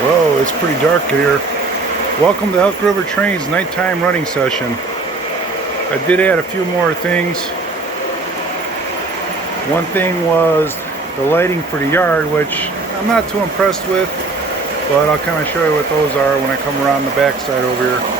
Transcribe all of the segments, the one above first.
Whoa, it's pretty dark here. Welcome to Elk River Trains nighttime running session. I did add a few more things. One thing was the lighting for the yard, which I'm not too impressed with, but I'll kind of show you what those are when I come around the backside over here.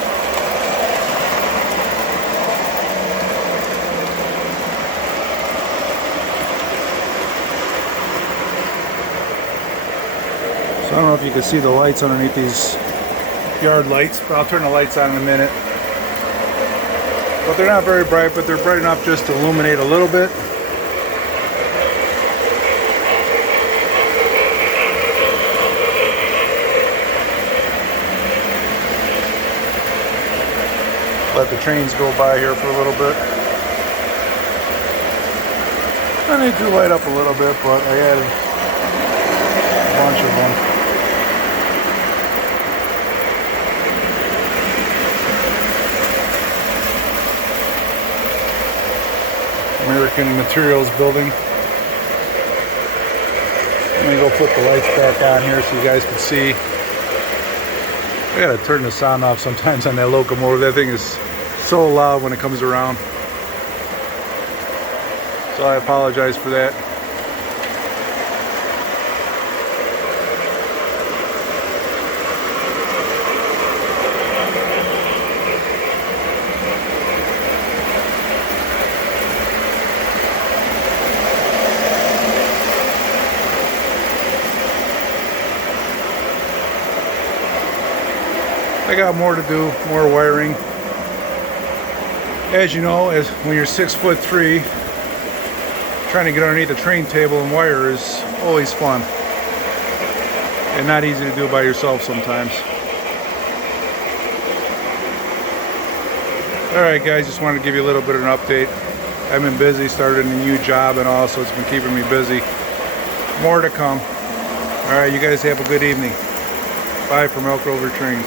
So I don't know if you can see the lights underneath these yard lights, but I'll turn the lights on in a minute. But they're not very bright, but they're bright enough just to illuminate a little bit. Let the trains go by here for a little bit. And they do light up a little bit, but I added a bunch of them. American Materials building. I'm gonna go put the lights back on here so you guys can see. I gotta turn the sound off sometimes on that locomotive. That thing is so loud when it comes around. So I apologize for that. I got more to do, more wiring. As you know, when you're 6'3", trying to get underneath a train table and wire is always fun. And not easy to do by yourself sometimes. Alright guys, just wanted to give you a little bit of an update. I've been busy, started a new job and all, so it's been keeping me busy. More to come. Alright, you guys have a good evening. Bye from Elk River Trains.